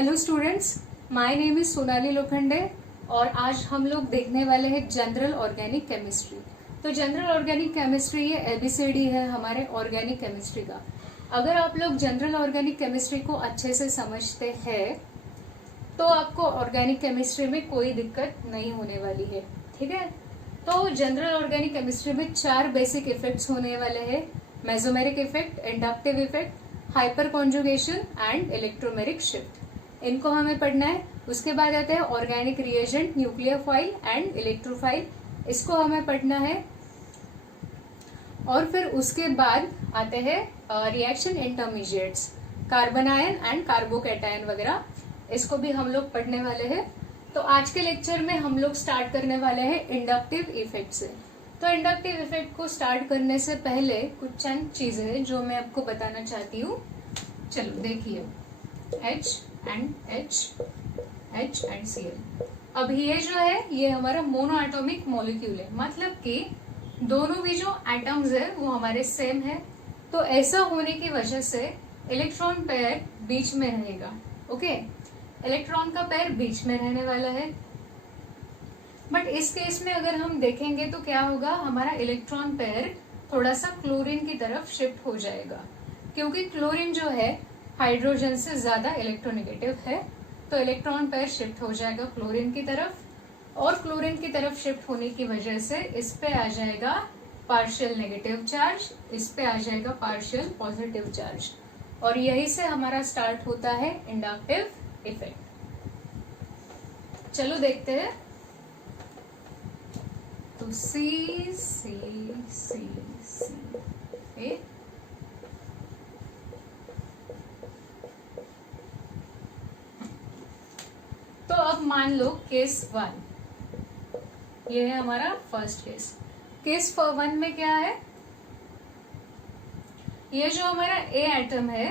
Hello students, my name is Sonali Lokhande और आज हम लोग देखने वाले हैं जनरल ऑर्गेनिक केमिस्ट्री। तो जनरल ऑर्गेनिक केमिस्ट्री ये एबीसीडी है हमारे ऑर्गेनिक केमिस्ट्री का। अगर आप लोग जनरल ऑर्गेनिक केमिस्ट्री को अच्छे से समझते हैं तो आपको ऑर्गेनिक केमिस्ट्री में कोई दिक्कत नहीं होने वाली है। ठीक है, तो जनरल ऑर्गेनिक केमिस्ट्री में 4 बेसिक इफेक्ट्स होने वाले हैं: mesomeric effect, inductive effect, hyper conjugation and electromeric shift. इनको हमें पढ़ना है। उसके बाद आते हैं organic reagent, nucleophile and electrophile, इसको हमें पढ़ना है। और फिर उसके बाद आते हैं reaction intermediates, carbon ion and carbocation वगैरह, इसको भी हम लोग पढ़ने वाले हैं। तो आज के लेक्चर में हम लोग स्टार्ट करने वाले हैं इंडक्टिव इफेक्ट से। तो इंडक्टिव इफेक्ट को स्टार्ट करने से पहले कुछ चंद चीजें हैं जो मैं आपको बताना चाहती हूँ। चलो देखिए, H एंड Cl। अब ये जो है ये हमारा मोनो एटॉमिक मॉलिक्यूल है, मतलब कि दोनों भी जो एटम्स है वो हमारे सेम है। तो ऐसा होने की वजह से इलेक्ट्रॉन पेयर बीच में रहेगा। ओके, इलेक्ट्रॉन का पेयर बीच में रहने वाला है। बट इस केस में अगर हम देखेंगे तो क्या होगा, हमारा इलेक्ट्रॉन पेयर थोड़ा सा क्लोरीन की तरफ शिफ्ट हो जाएगा, क्योंकि क्लोरीन जो है हाइड्रोजन से ज्यादा इलेक्ट्रोनेगेटिव है। तो इलेक्ट्रॉन पेयर शिफ्ट हो जाएगा क्लोरीन की तरफ, और क्लोरीन की तरफ शिफ्ट होने की वजह से इस पे आ जाएगा पार्शियल नेगेटिव चार्ज, इस पे आ जाएगा पार्शियल पॉजिटिव चार्ज, और यही से हमारा स्टार्ट होता है इंडक्टिव इफेक्ट। चलो देखते हैं। तो सी सी सी सी ए, तो अब मान लो केस 1, ये है हमारा फर्स्ट केस। केस 1 में क्या है, ये जो हमारा ए एटम है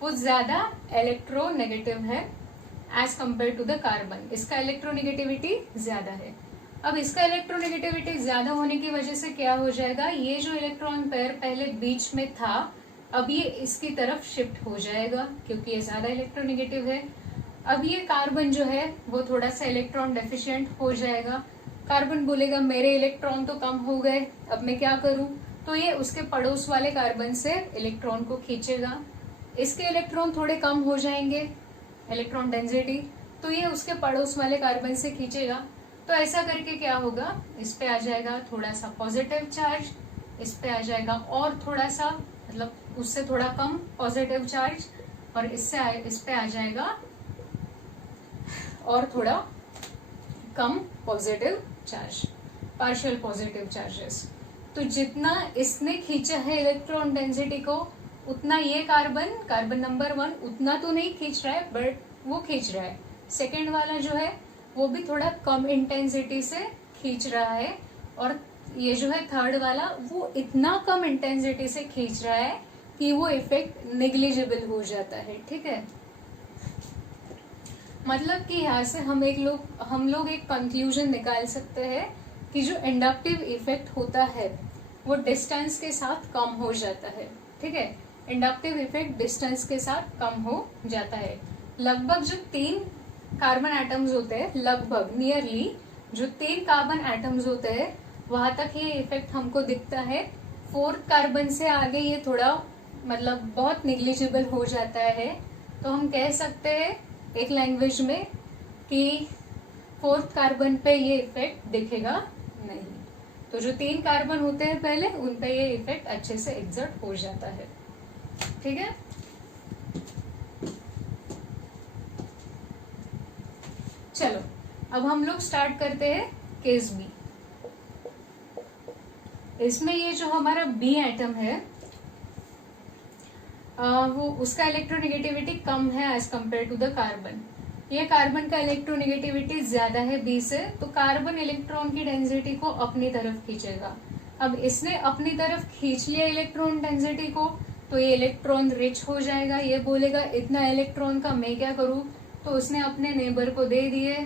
वो ज्यादा इलेक्ट्रोनेगेटिव है as compared to the carbon. इसका इलेक्ट्रोनेगेटिविटी ज्यादा है। अब इसका इलेक्ट्रोनेगेटिविटी ज्यादा होने की वजह से क्या हो जाएगा, ये जो इलेक्ट्रॉन पेयर पहले बीच में था अब ये इसकी तरफ शिफ्ट हो जाएगा, क्योंकि ये ज्यादा इलेक्ट्रोनेगेटिव है। अब ये कार्बन जो है वो थोड़ा सा इलेक्ट्रॉन डेफिशिएंट हो जाएगा। कार्बन बोलेगा मेरे इलेक्ट्रॉन तो कम हो गए, अब मैं क्या करूं, तो ये उसके पड़ोस वाले कार्बन से इलेक्ट्रॉन को खींचेगा। इसके इलेक्ट्रॉन थोड़े कम हो जाएंगे, इलेक्ट्रॉन डेंसिटी, तो ये उसके पड़ोस वाले कार्बन से खींचेगा। तो ऐसा करके क्या होगा, इस पे आ जाएगा थोड़ा सा पॉजिटिव चार्ज, इस पे आ जाएगा और थोड़ा सा, मतलब उससे थोड़ा कम पॉजिटिव चार्ज, और इस पे आ जाएगा और थोड़ा कम positive charge, partial positive charges. तो जितना इसने खींचा है इलेक्ट्रॉन डेंसिटी को, उतना ये कार्बन नंबर 1 उतना तो नहीं खींच रहा है, बट वो खींच रहा है। सेकेंड वाला जो है वो भी थोड़ा कम इंटेंसिटी से खींच रहा है, और ये जो है थर्ड वाला वो इतना कम इंटेंसिटी से खींच रहा है कि वो इफेक्ट नेग्लिजिबल हो जाता है। ठीक है, मतलब कि यहाँ से हम लोग एक कंक्लूजन निकाल सकते हैं कि जो इंडक्टिव इफेक्ट होता है वो डिस्टेंस के साथ कम हो जाता है। ठीक है, इंडक्टिव इफेक्ट डिस्टेंस के साथ कम हो जाता है। लगभग जो 3 कार्बन एटम्स होते हैं, लगभग नियरली जो 3 कार्बन एटम्स होते हैं वहां तक ये इफेक्ट हमको दिखता है। 4th कार्बन से आगे ये थोड़ा मतलब बहुत निग्लिजिबल हो जाता है। तो हम कह सकते हैं एक लैंग्वेज में कि 4th कार्बन पे ये इफेक्ट दिखेगा नहीं। तो जो 3 कार्बन होते हैं पहले, उन पे ये इफेक्ट अच्छे से एग्जर्ट हो जाता है। ठीक है, चलो अब हम लोग स्टार्ट करते हैं केस बी। इसमें ये जो हमारा बी एटम है वो उसका इलेक्ट्रोनेगेटिविटी कम है as compared to the carbon. ये कार्बन का इलेक्ट्रोनेगेटिविटी ज्यादा है बी से, तो कार्बन इलेक्ट्रॉन की डेंसिटी को अपनी तरफ खींचेगा। अब इसने अपनी तरफ खींच लिया इलेक्ट्रॉन डेंसिटी को, तो ये इलेक्ट्रॉन रिच हो जाएगा। ये बोलेगा इतना इलेक्ट्रॉन का मैं क्या करूं, तो उसने अपने नेबर को दे दिए।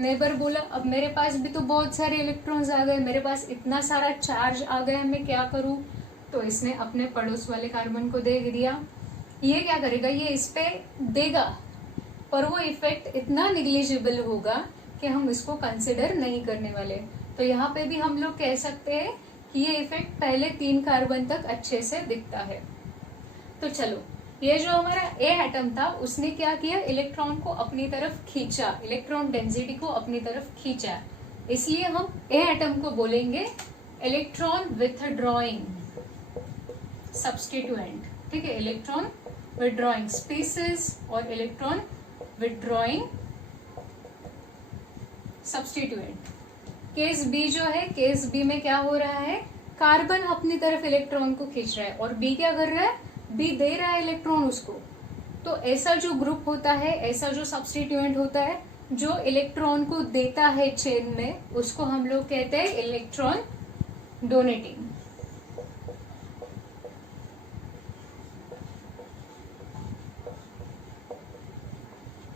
नेबर बोला अब मेरे पास भी तो बहुत सारे इलेक्ट्रॉन्स आ गए, मेरे पास इतना सारा चार्ज आ गया, मैं क्या करूं, तो इसने अपने पड़ोस वाले कार्बन को दे दिया। ये क्या करेगा, ये इस पे देगा पर वो इफेक्ट इतना निग्लिजिबल होगा कि हम इसको कंसिडर नहीं करने वाले। तो यहाँ पे भी हम लोग कह सकते हैं कि ये इफेक्ट पहले 3 कार्बन तक अच्छे से दिखता है। तो चलो, ये जो हमारा ए एटम था उसने क्या किया, इलेक्ट्रॉन को अपनी तरफ खींचा, इलेक्ट्रॉन डेंसिटी को अपनी तरफ खींचा, इसलिए हम ए एटम को बोलेंगे इलेक्ट्रॉन विथड्रॉइंग सब्स्टिट्यूएंट। ठीक है, इलेक्ट्रॉन विथड्रॉइंग स्पीसीज और electron withdrawing substituent. Case B जो है, केस बी में क्या हो रहा है, कार्बन अपनी तरफ इलेक्ट्रॉन को खींच रहा है और बी क्या कर रहा है, बी दे रहा है इलेक्ट्रॉन उसको। तो ऐसा जो ग्रुप होता है, ऐसा जो सब्स्टिट्यूएंट होता है जो इलेक्ट्रॉन को देता है चेन में, उसको हम लोग कहते हैं इलेक्ट्रॉन डोनेटिंग।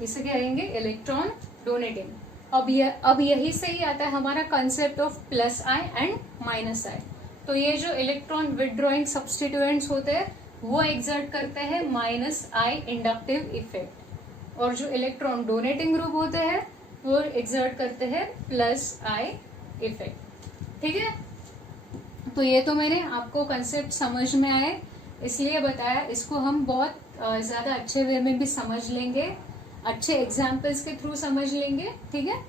इसे कहेंगे इलेक्ट्रॉन डोनेटिंग। अब यही से ही आता है हमारा concept of plus I and minus I. तो ये जो इलेक्ट्रॉन विथड्रॉइंग सब्स्टिट्यूएंट्स होते हैं वो एक्सर्ट करते हैं माइनस आई इंडक्टिव इफेक्ट, और जो इलेक्ट्रॉन डोनेटिंग ग्रुप होते हैं वो एक्सर्ट करते हैं प्लस आई इफेक्ट। ठीक है, तो ये तो मैंने आपको कंसेप्ट समझ में आए इसलिए बताया। इसको हम बहुत ज्यादा अच्छे वे में भी समझ लेंगे, अच्छे एग्जाम्पल्स के थ्रू समझ लेंगे। ठीक है,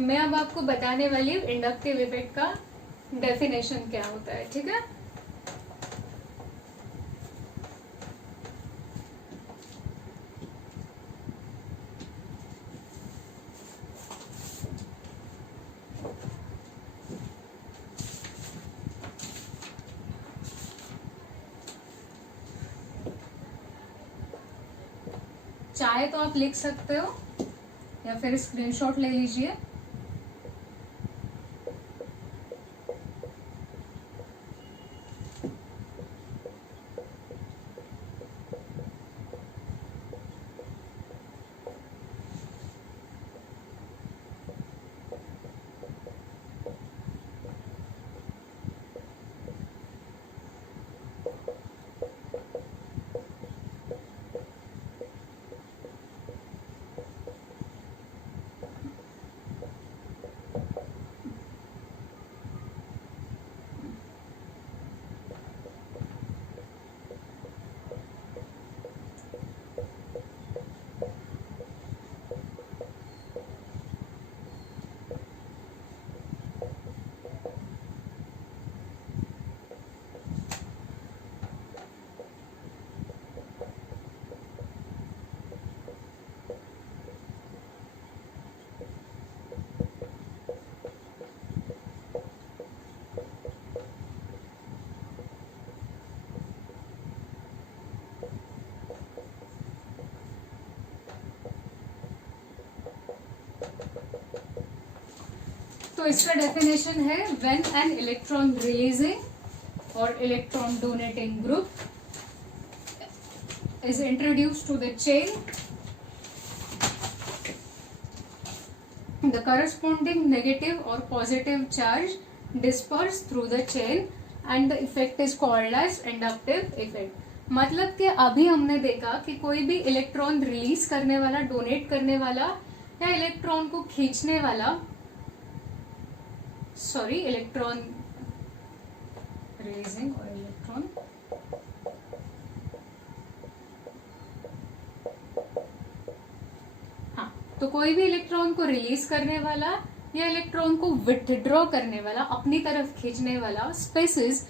मैं अब आपको बताने वाली हूँ इंडक्टिव इफेक्ट का डेफिनेशन क्या होता है। ठीक है, चाहे तो आप लिख सकते हो या फिर स्क्रीनशॉट ले लीजिए। तो इसका डेफिनेशन है व्हेन एन इलेक्ट्रॉन रिलीजिंग और electron donating group is introduced to the chain, the corresponding negative or positive charge disperse through the chain and the effect is called as inductive effect. मतलब कि अभी हमने देखा कि कोई भी इलेक्ट्रॉन रिलीज करने वाला, डोनेट करने वाला या इलेक्ट्रॉन को खींचने वाला, सॉरी इलेक्ट्रॉन रिलीजिंग और इलेक्ट्रॉन तो कोई भी इलेक्ट्रॉन को रिलीज करने वाला या इलेक्ट्रॉन को विथड्रॉ करने वाला, अपनी तरफ खींचने वाला स्पेसिस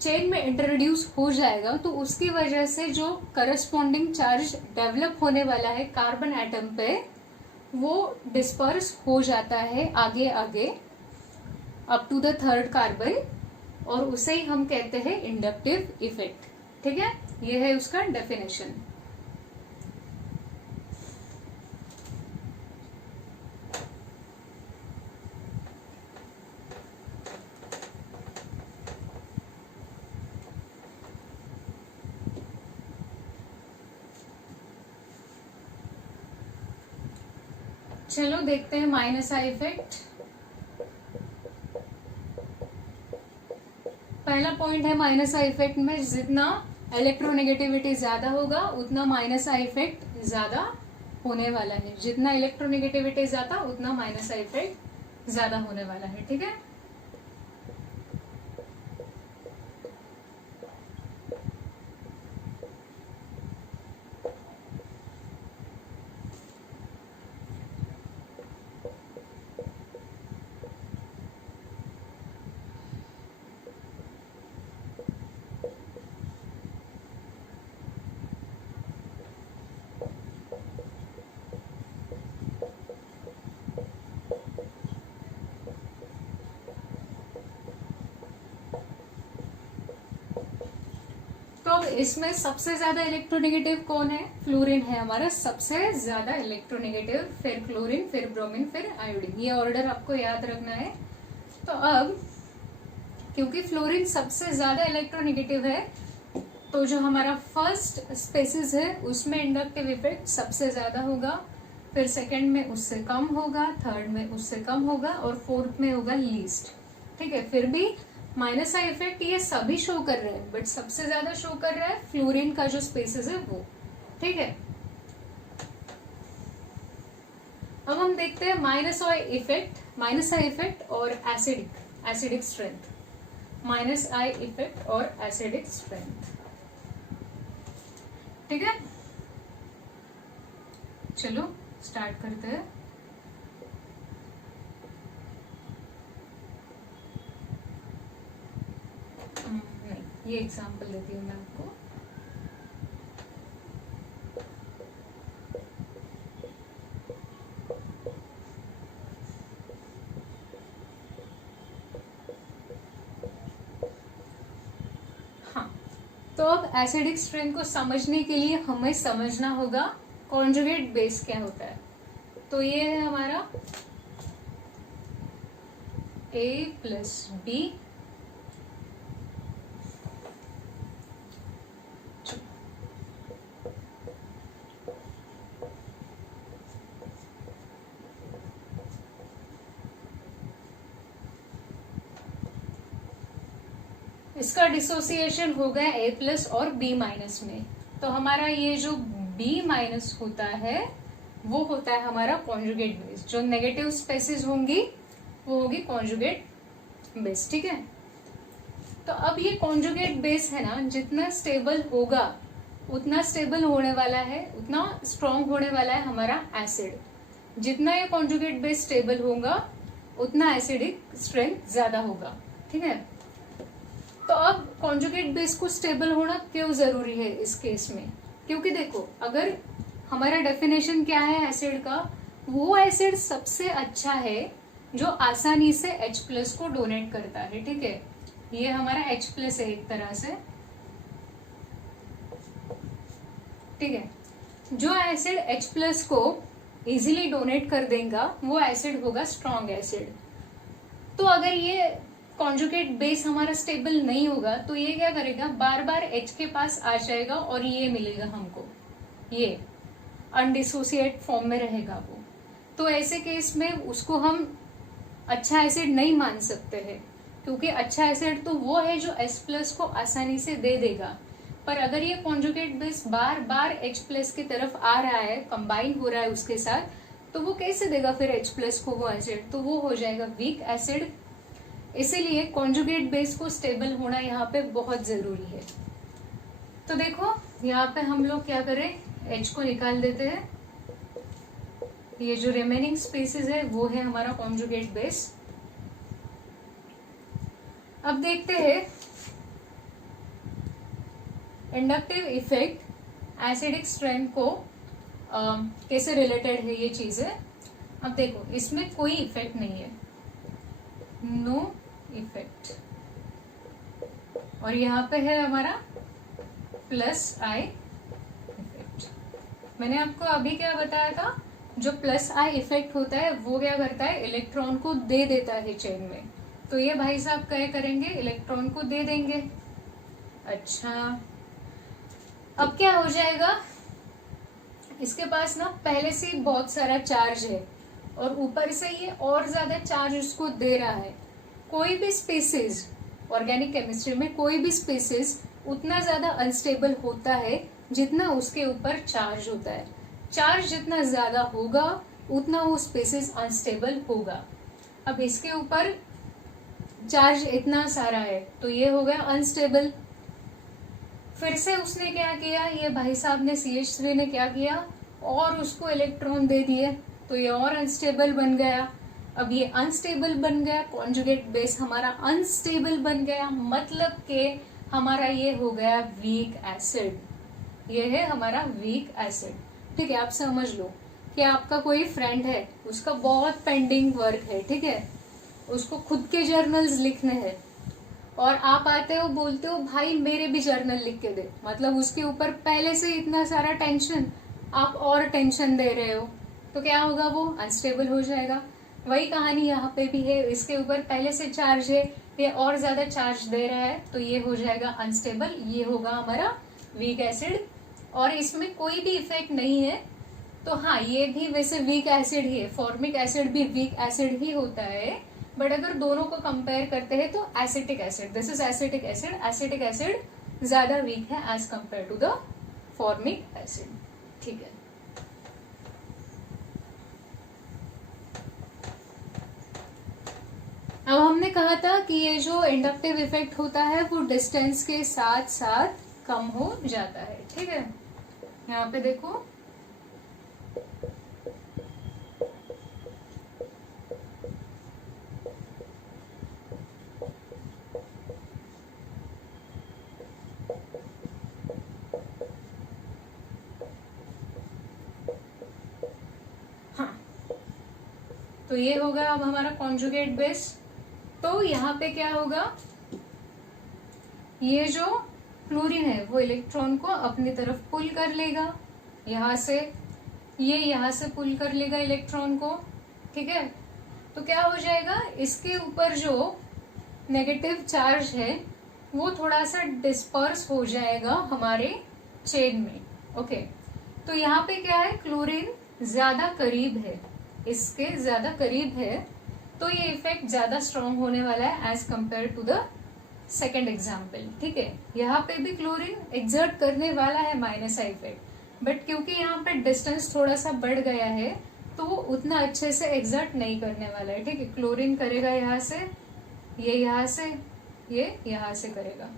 चेन में इंट्रोड्यूस हो जाएगा, तो उसकी वजह से जो करस्पॉन्डिंग चार्ज डेवलप होने वाला है कार्बन एटम पे, वो डिस्पर्स हो जाता है आगे आगे up to the third carbon, और उसे ही हम कहते हैं इंडक्टिव इफेक्ट। ठीक है, ये है उसका डेफिनेशन। चलो देखते हैं माइनस आई इफेक्ट। पहला पॉइंट है माइनस आई इफेक्ट में जितना इलेक्ट्रोनेगेटिविटी ज्यादा होगा उतना माइनस आई इफेक्ट ज्यादा होने वाला है। जितना इलेक्ट्रोनेगेटिविटी ज्यादा उतना माइनस आई इफेक्ट ज्यादा होने वाला है। ठीक है, तो अब इसमें सबसे ज्यादा इलेक्ट्रोनेगेटिव कौन है? फ्लोरीन है हमारा सबसे ज्यादा इलेक्ट्रोनेगेटिव, फिर क्लोरीन, फिर ब्रोमीन, फिर आयोडीन। ये ऑर्डर आपको याद रखना है। तो अब क्योंकि फ्लोरीन सबसे ज्यादा इलेक्ट्रोनेगेटिव है तो जो हमारा फर्स्ट स्पेसिस है उसमें इंडक्टिव इफेक्ट सबसे ज्यादा होगा, फिर सेकंड में उससे कम होगा, थर्ड में उससे कम होगा और फोर्थ में होगा लीस्ट। ठीक है, फिर भी माइनस आई इफेक्ट ये सभी शो कर रहे हैं, बट सबसे ज्यादा शो कर रहा है फ्लोरीन का जो स्पेसिस है वो। ठीक है, अब हम देखते हैं माइनस आई इफेक्ट और acidic strength. Minus I effect और एसिडिक स्ट्रेंथ। ठीक है, चलो स्टार्ट करते हैं। नहीं, ये एग्जांपल देती हूँ मैं आपको। हाँ, तो अब एसिडिक स्ट्रेंथ को समझने के लिए हमें समझना होगा कॉन्जुगेट बेस क्या होता है। तो ये है हमारा A+B इसका डिसोसिएशन हो गया A+ और B- में। तो हमारा ये जो B- होता है वो होता है हमारा कॉन्जुगेट बेस। जो नेगेटिव स्पेसिस होंगी वो होगी कॉन्जुगेट बेस। ठीक है, तो अब ये कॉन्जुगेट बेस है ना, जितना स्टेबल होगा उतना स्टेबल होने वाला है, उतना स्ट्रांग होने वाला है हमारा एसिड। जितना ये कॉन्जुगेट बेस स्टेबल होगा उतना एसिडिक स्ट्रेंथ ज्यादा होगा। ठीक है, तो अब कॉन्जुगेट बेस को स्टेबल होना क्यों जरूरी है इस केस में? क्योंकि देखो, अगर हमारा डेफिनेशन क्या है एसिड का, वो एसिड सबसे अच्छा है जो आसानी से H+ को डोनेट करता है। ठीक है, ये हमारा H+ है एक तरह से। ठीक है, जो एसिड H+ को इजीली डोनेट कर देगा वो एसिड होगा स्ट्रॉन्ग एसिड। तो अगर ये कॉन्जुगेट बेस हमारा स्टेबल नहीं होगा तो ये क्या करेगा, बार बार H के पास आ जाएगा और ये मिलेगा हमको, ये अनडिसोसिएट फॉर्म में रहेगा वो। तो ऐसे केस में उसको हम अच्छा एसिड नहीं मान सकते हैं, क्योंकि अच्छा एसिड तो वो है जो H+ को आसानी से दे देगा। पर अगर ये कॉन्जुगेट बेस बार बार H+ की तरफ आ रहा है, कंबाइन हो रहा है उसके साथ, तो वो कैसे देगा फिर H+ को वो एसिड? तो वो हो जाएगा वीक एसिड। इसीलिए कॉन्जुगेट बेस को स्टेबल होना यहाँ पे बहुत जरूरी है। तो देखो यहाँ पे हम लोग क्या करें, H को निकाल देते हैं। ये जो रिमेनिंग स्पेसिस है वो है हमारा कॉन्जुगेट बेस। अब देखते हैं इंडक्टिव इफेक्ट एसिडिक स्ट्रेंथ को कैसे रिलेटेड है ये चीजें। अब देखो, इसमें कोई इफेक्ट नहीं है, नो इफेक्ट, और यहाँ पे है हमारा +I इफेक्ट। मैंने आपको अभी क्या बताया था, जो +I इफेक्ट होता है वो क्या करता है, इलेक्ट्रॉन को दे देता है चेन में। तो ये भाई साहब क्या करेंगे, इलेक्ट्रॉन को दे देंगे। अच्छा, अब क्या हो जाएगा, इसके पास ना पहले से बहुत सारा चार्ज है और ऊपर से ये और ज्यादा चार्ज उसको दे रहा है। कोई भी स्पीसीज, ऑर्गेनिक केमिस्ट्री में कोई भी स्पीसीज उतना ज्यादा अनस्टेबल होता है जितना उसके ऊपर चार्ज होता है। चार्ज जितना ज्यादा होगा उतना वो स्पेसिस अनस्टेबल होगा। अब इसके ऊपर चार्ज इतना सारा है तो ये हो गया अनस्टेबल। फिर से उसने क्या किया, ये भाई साहब ने CH3 ने क्या किया, और उसको इलेक्ट्रॉन दे दिए तो ये और अनस्टेबल बन गया। अब ये अनस्टेबल बन गया, कॉन्जुगेट बेस हमारा अनस्टेबल बन गया, मतलब कि हमारा ये हो गया वीक एसिड। ये है हमारा वीक एसिड। ठीक है, आप समझ लो कि आपका कोई फ्रेंड है, उसका बहुत पेंडिंग वर्क है, ठीक है, उसको खुद के जर्नल्स लिखने हैं और आप आते हो बोलते हो भाई मेरे भी जर्नल लिख के दे, मतलब उसके ऊपर पहले से इतना सारा टेंशन, आप और टेंशन दे रहे हो तो क्या होगा, वो अनस्टेबल हो जाएगा। वही कहानी यहाँ पे भी है, इसके ऊपर पहले से चार्ज है, ये और ज्यादा चार्ज दे रहा है तो ये हो जाएगा अनस्टेबल, ये होगा हमारा वीक एसिड। और इसमें कोई भी इफेक्ट नहीं है तो हाँ, ये भी वैसे वीक एसिड ही है, फॉर्मिक एसिड भी वीक एसिड ही होता है, बट अगर दोनों को कंपेयर करते हैं तो acetic acid, this is acetic acid, acetic acid ज्यादा वीक है as compared to the formic acid. ठीक है, अब हमने कहा था कि ये जो इंडक्टिव इफेक्ट होता है वो डिस्टेंस के साथ साथ कम हो जाता है। ठीक है, यहाँ पे देखो तो ये होगा अब हमारा कॉन्जुगेट बेस। तो यहाँ पे क्या होगा, ये जो क्लोरीन है वो इलेक्ट्रॉन को अपनी तरफ पुल कर लेगा, यहाँ से ये यहाँ से पुल कर लेगा इलेक्ट्रॉन को। ठीक है, तो क्या हो जाएगा, इसके ऊपर जो नेगेटिव चार्ज है वो थोड़ा सा डिस्पर्स हो जाएगा हमारे चेन में। ओके, तो यहाँ पे क्या है, क्लोरीन ज्यादा करीब है, इसके ज्यादा करीब है, तो ये इफेक्ट ज्यादा स्ट्रॉन्ग होने वाला है as compared to the second example. ठीक है, यहाँ पे भी क्लोरीन एक्सर्ट करने वाला है माइनस आई इफेक्ट, बट क्योंकि यहाँ पे डिस्टेंस थोड़ा सा बढ़ गया है तो वो उतना अच्छे से एक्सर्ट नहीं करने वाला है। ठीक है, क्लोरीन करेगा यहाँ से, ये यहाँ से, ये यहाँ से करेगा,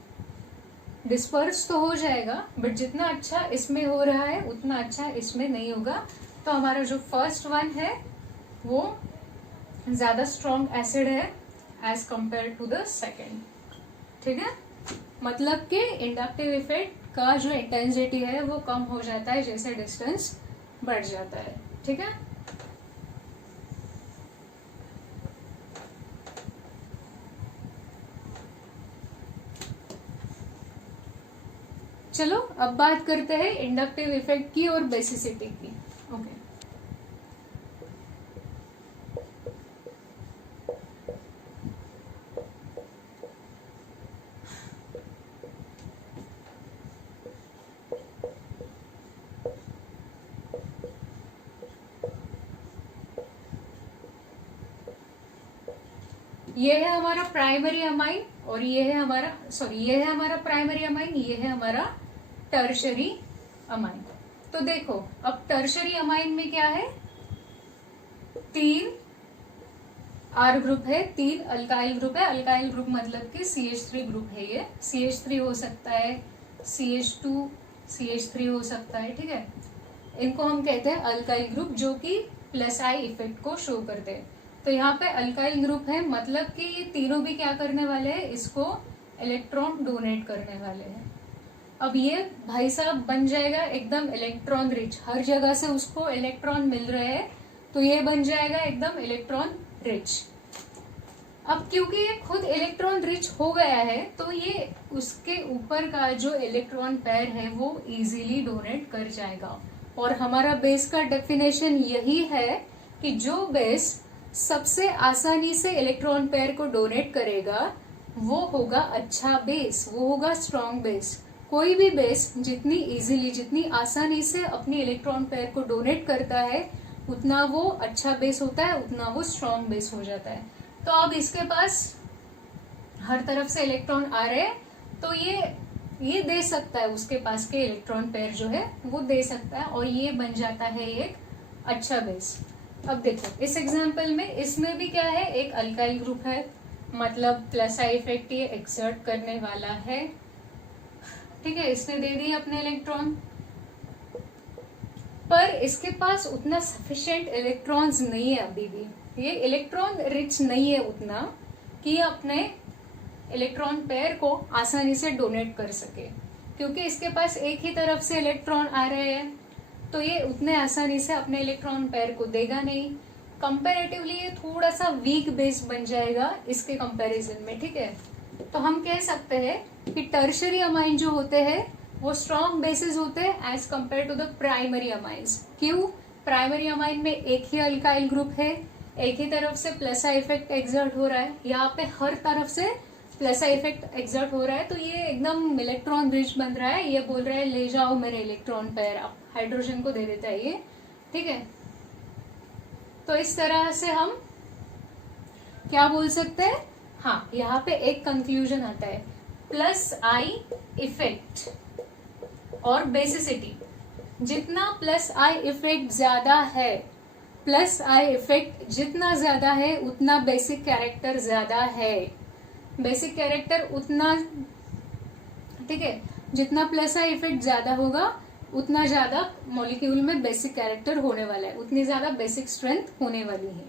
डिस्पर्स तो हो जाएगा बट जितना अच्छा इसमें हो रहा है उतना अच्छा इसमें नहीं होगा। तो हमारा जो फर्स्ट वन है वो ज्यादा स्ट्रॉन्ग एसिड है as compared to the second. ठीक है, मतलब कि इंडक्टिव इफेक्ट का जो इंटेंसिटी है वो कम हो जाता है जैसे डिस्टेंस बढ़ जाता है। ठीक है, चलो अब बात करते हैं इंडक्टिव इफेक्ट की और बेसिसिटी की। ओके, ये है हमारा प्राइमरी अमाइन और ये है हमारा ये है हमारा प्राइमरी अमाइन, ये है हमारा टर्शरी अमाइन। तो देखो अब टर्शरी अमाइन में क्या है, 3 R ग्रुप है, 3 अल्काइल ग्रुप है। अल्काइल ग्रुप मतलब कि CH3 ग्रुप है, ये CH3 हो सकता है, CH2 CH3 हो सकता है। ठीक है, इनको हम कहते हैं अल्काइल ग्रुप जो कि प्लस आई इफेक्ट को शो करते हैं। तो यहाँ पे अल्काइल ग्रुप है मतलब कि ये तीनों भी क्या करने वाले हैं, इसको इलेक्ट्रॉन डोनेट करने वाले हैं। अब ये भाई साहब बन जाएगा एकदम इलेक्ट्रॉन रिच, हर जगह से उसको इलेक्ट्रॉन मिल रहे हैं तो ये बन जाएगा एकदम इलेक्ट्रॉन रिच। अब क्योंकि ये खुद इलेक्ट्रॉन रिच हो गया है तो ये उसके ऊपर का जो इलेक्ट्रॉन पेयर है वो इजीली डोनेट कर जाएगा। और हमारा बेस का डेफिनेशन यही है कि जो बेस सबसे आसानी से इलेक्ट्रॉन पेयर को डोनेट करेगा वो होगा अच्छा बेस, वो होगा स्ट्रॉन्ग बेस। कोई भी बेस जितनी इजीली, जितनी आसानी से अपनी इलेक्ट्रॉन पेयर को डोनेट करता है उतना वो अच्छा बेस होता है, उतना वो स्ट्रॉन्ग बेस हो जाता है। तो अब इसके पास हर तरफ से इलेक्ट्रॉन आ रहे हैं तो ये ये दे सकता है, उसके पास के इलेक्ट्रॉन पेयर जो है वो दे सकता है, और ये बन जाता है एक अच्छा बेस। अब देखो इस एग्जांपल में इसमें भी क्या है, एक अल्काइल ग्रुप है, मतलब प्लस आई इफेक्ट ये एक्सर्ट करने वाला है, ठीक है, इसने दे दिए अपने इलेक्ट्रॉन, पर इसके पास उतना सफिशिएंट इलेक्ट्रॉन्स नहीं है, अभी भी ये इलेक्ट्रॉन रिच नहीं है उतना कि अपने इलेक्ट्रॉन पेयर को आसानी से डोनेट कर सके, क्योंकि इसके पास एक ही तरफ से इलेक्ट्रॉन आ रहे हैं, तो ये उतने आसानी से अपने इलेक्ट्रॉन पेयर को देगा नहीं। कंपैरेटिवली ये थोड़ा सा वीक बेस बन जाएगा इसके कंपैरिजन में, ठीक है। तो हम कह सकते हैं कि टर्शरी अमाइन जो होते हैं वो स्ट्रॉन्ग बेसिस होते हैं as compared to the primary amines. क्यों? प्राइमरी अमाइन में एक ही अल्काइल ग्रुप है, एक ही तरफ से प्लस आई इफेक्ट एक्सर्ट हो रहा है, यहाँ पे हर तरफ से प्लस आई इफेक्ट एक्सर्ट हो रहा है, तो ये एकदम इलेक्ट्रॉन रिच बन रहा है, ये बोल रहा है ले जाओ मेरे इलेक्ट्रॉन पेयर, आप हाइड्रोजन को दे देता है ये, ठीक है। तो इस तरह से हम क्या बोल सकते हैं, हाँ यहाँ पे एक कंक्लूजन आता है, प्लस आई इफेक्ट और बेसिसिटी, जितना प्लस आई इफेक्ट ज्यादा है, प्लस आई इफेक्ट जितना ज्यादा है उतना बेसिक कैरेक्टर ज्यादा है, बेसिक कैरेक्टर उतना, ठीक है, जितना प्लस आई इफेक्ट ज्यादा होगा उतना ज्यादा मॉलिक्यूल में बेसिक कैरेक्टर होने वाला है, उतनी ज्यादा बेसिक स्ट्रेंथ होने वाली है।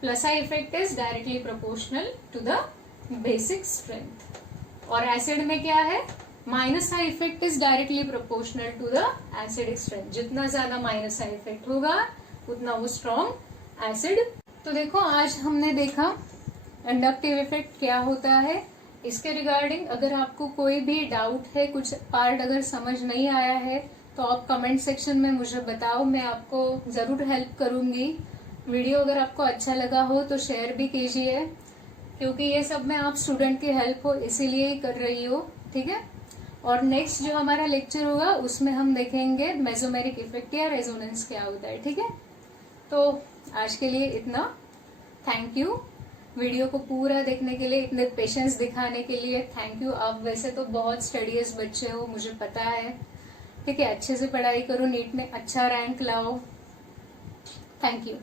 Plus I effect is directly proportional to the basic strength. और एसिड में क्या है, minus I effect is directly proportional to the acidic strength, जितना ज्यादा माइनस आई इफेक्ट होगा उतना वो स्ट्रॉन्ग एसिड। तो देखो आज हमने देखा इंडक्टिव इफेक्ट क्या होता है, इसके रिगार्डिंग अगर आपको कोई भी डाउट है, कुछ पार्ट अगर समझ नहीं आया है तो आप कमेंट सेक्शन में मुझे बताओ, मैं आपको जरूर हेल्प करूंगी। वीडियो अगर आपको अच्छा लगा हो तो शेयर भी कीजिए, क्योंकि ये सब मैं आप स्टूडेंट की हेल्प हो इसीलिए ही कर रही हूँ, ठीक है। और नेक्स्ट जो हमारा लेक्चर होगा उसमें हम देखेंगे मेसोमेरिक इफेक्ट या रेजोनेंस क्या होता है, ठीक है। तो आज के लिए इतना, थैंक यू। वीडियो को पूरा देखने के लिए, इतने पेशेंस दिखाने के लिए थैंक यू। आप वैसे तो बहुत स्टडीज बच्चे हो, मुझे पता है, ठीक है, अच्छे से पढ़ाई करो, नीट में अच्छा रैंक लाओ, थैंक यू।